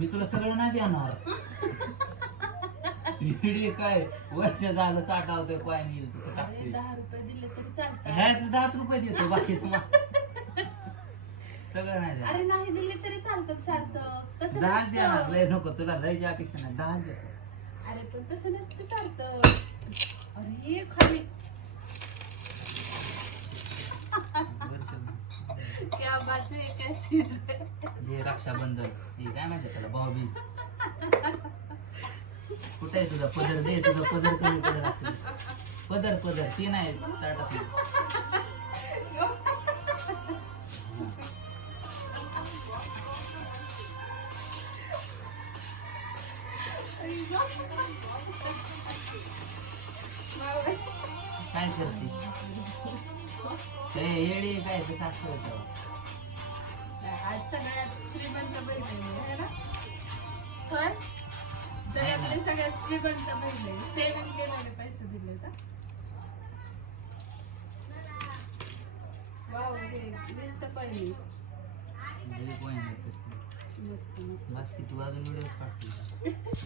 मी तुला सगळं नाही देणार. इडी काय वर्ष झालं साठावतोय काय नाही तसं अरे टाकतोय. 10 रुपये दिले तरी चालतं. ह्यात 10 रुपये देतो बाकीच सगळं नाही देणार. अरे नाही दिले तरी चालतात सार्थक, तसं 10 देणार. नसतं. लय नको तुला लयची अपेक्षा नाही. 10 देतो. अरे पण तसं नसतं सार्थक. अरे खाली क्या बात है, क्या चीज है. हे रक्षाबंधन हे काय माहिती त्याला भाऊबीज. कुठे आहे तुझा पदर? दे तुझा पदर. कमी पदर असतो. पदर पदर ती नाही ताटातली. काय करते हे येडी काय तसं असतं. आज सगळ्यात श्रीमंत बहीण आहे ना. होय, जगातली सगळ्यात श्रीमंत बहीण आहे. सेविंग केलेले पैसे दिले का? वाव, हे मस्त पहिली. घरी कोण नाही तसं. मस्त मस्त. बस की तू अजून व्हिडिओ काढते.